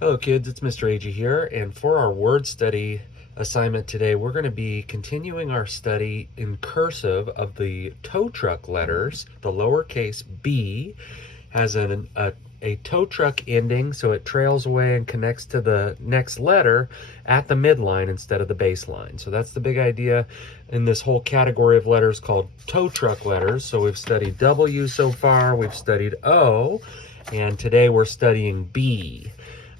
Hello kids, it's Mr. Agee here, and for our word study assignment today, we're going to be continuing our study in cursive of the tow truck letters. The lowercase b has a tow truck ending, so it trails away and connects to the next letter at the midline instead of the baseline. So that's the big idea in this whole category of letters called tow truck letters. So we've studied W so far, we've studied O, and today we're studying B.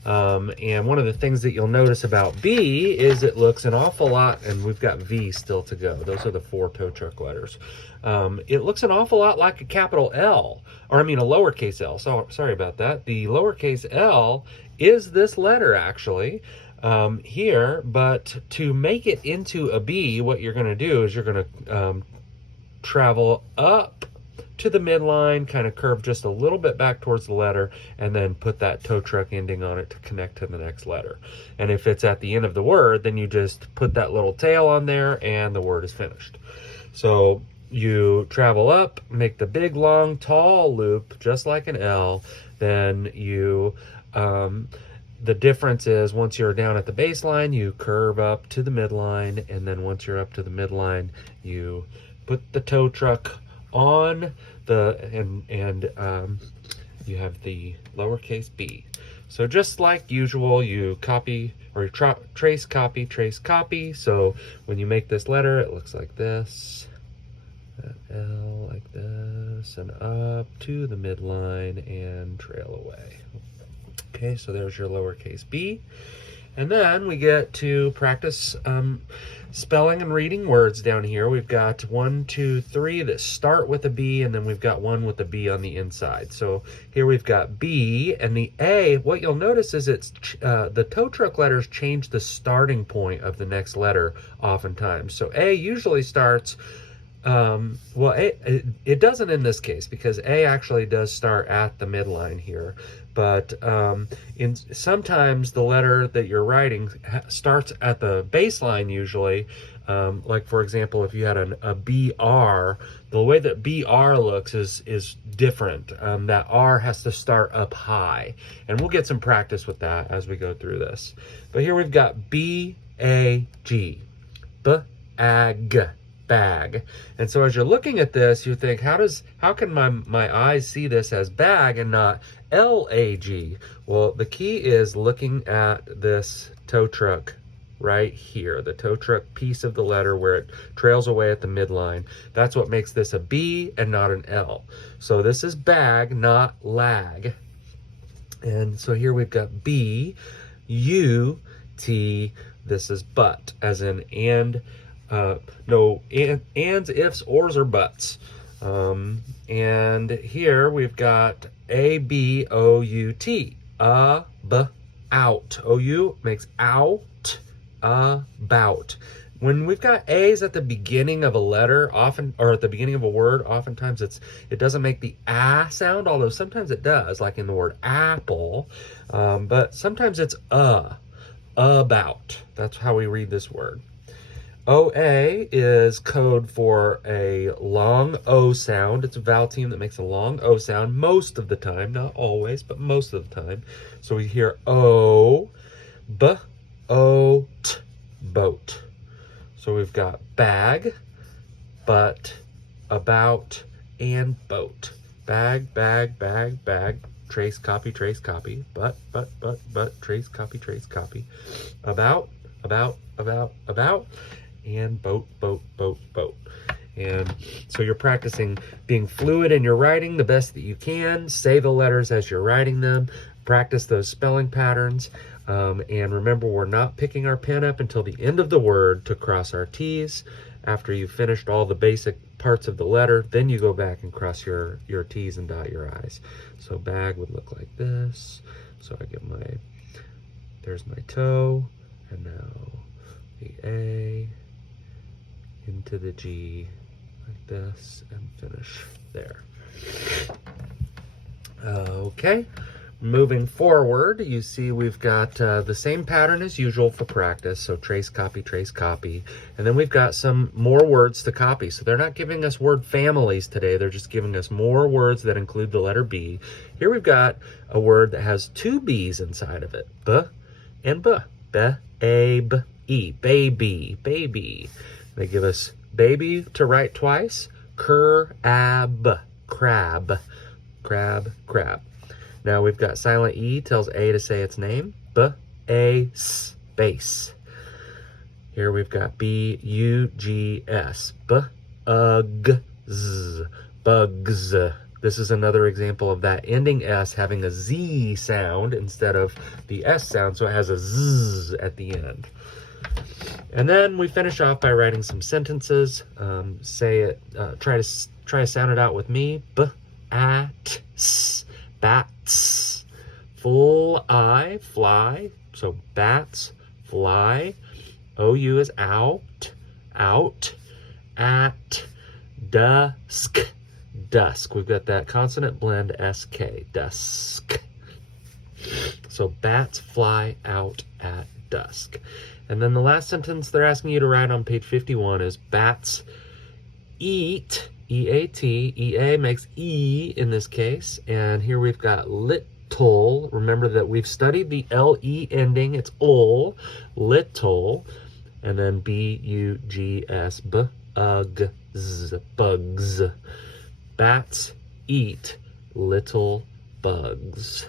And one of the things that you'll notice about B is it looks an awful lot, and we've got V still to go. Those are the 4 tow truck letters. It looks an awful lot like a capital L, or I mean a lowercase L. So sorry about that. The lowercase L is this letter actually here, but to make it into a B, what you're going to do is you're going to travel up to the midline, kind of curve just a little bit back towards the letter, and then put that tow truck ending on it to connect to the next letter. And if it's at the end of the word, then you just put that little tail on there and the word is finished. So you travel up, make the big, long, tall loop, just like an L. Then you, the difference is once you're down at the baseline, you curve up to the midline. And then once you're up to the midline, you put the tow truck on the you have the lowercase b. So just like usual, you copy or trace copy. So when you make this letter, it looks like this, L like this, and up to the midline and trail away. Okay, so there's your lowercase b. And then we get to practice spelling and reading words down here. We've got 1, 2, 3 that start with a B, and then we've got one with a B on the inside. So here we've got B, and the A, what you'll notice is it's the tow truck letters change the starting point of the next letter oftentimes. So A usually starts, it doesn't in this case, because A actually does start at the midline here. But sometimes the letter that you're writing starts at the baseline usually. Like for example, if you had a BR, the way that BR looks is different. That R has to start up high. And we'll get some practice with that as we go through this. But here we've got B-A-G. B-A-G. Bag. And so as you're looking at this, you think, how can my eyes see this as bag and not L-A-G? Well, the key is looking at this tow truck right here, the tow truck piece of the letter where it trails away at the midline. That's what makes this a B and not an L. So this is bag, not lag. And so here we've got B, U, T, this is but, as in and, no ands, ifs, ors, or buts. And here we've got A-B-O-U-T, b, out. O-U makes out, about. When we've got A's at the beginning of a letter, often, or at the beginning of a word, oftentimes it doesn't make the ah sound, although sometimes it does, like in the word apple. But sometimes it's about. That's how we read this word. OA is code for a long O sound. It's a vowel team that makes a long O sound most of the time, not always, but most of the time. So we hear O, B, O, T, boat. So we've got bag, but, about, and boat. Bag, bag, bag, bag. Trace, copy, but, trace, copy. About, and boat. And so you're practicing being fluid in your writing the best that you can. Say the letters as you're writing them. Practice those spelling patterns. And remember, we're not picking our pen up until the end of the word to cross our T's. After you've finished all the basic parts of the letter, then you go back and cross your T's and dot your I's. So bag would look like this. So I get there's my toe, and now the A into the G like this, and finish there. Okay, Moving forward, you see we've got the same pattern as usual for practice. So trace, copy, trace, copy. And then we've got some more words to copy. So they're not giving us word families today. They're just giving us more words that include the letter B. Here we've got a word that has two B's inside of it. B and B. B-A-B-E. Baby. Baby. They give us baby to write twice. Crab. Crab. Crab. Crab. Now we've got silent E tells A to say its name. B-A-S, base. Here we've got B-U-G-S. B-U-G-Z, bugs. This is another example of that ending S having a Z sound instead of the S sound, so it has a Z at the end. And then we finish off by writing some sentences. Say it, try to sound it out with me. B-at-s. Bats, full I, fly, so bats, fly, O-U is out, out, at, dusk, dusk. We've got that consonant blend, S-K, dusk. So bats fly out at dusk. And then the last sentence they're asking you to write on page 51 is bats eat, E-A-T, E-A makes E in this case, and here we've got little. Remember that we've studied the L-E ending, it's ol, little, and then B-U-G-S, B-U-G-Z, bugs. Bats eat little bugs.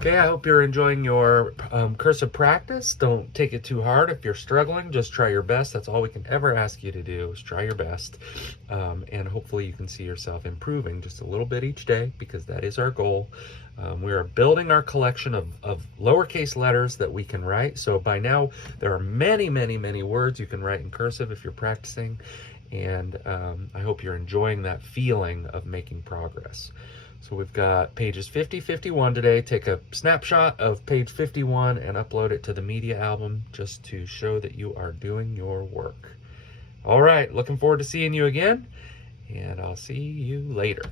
Okay, I hope you're enjoying your cursive practice. Don't take it too hard. If you're struggling, just try your best. That's all we can ever ask you to do is try your best. And hopefully you can see yourself improving just a little bit each day, because that is our goal. We are building our collection of lowercase letters that we can write. So by now, there are many, many, many words you can write in cursive if you're practicing. And I hope you're enjoying that feeling of making progress. So we've got pages 50, 51 today. Take a snapshot of page 51 and upload it to the media album just to show that you are doing your work. All right, looking forward to seeing you again, and I'll see you later.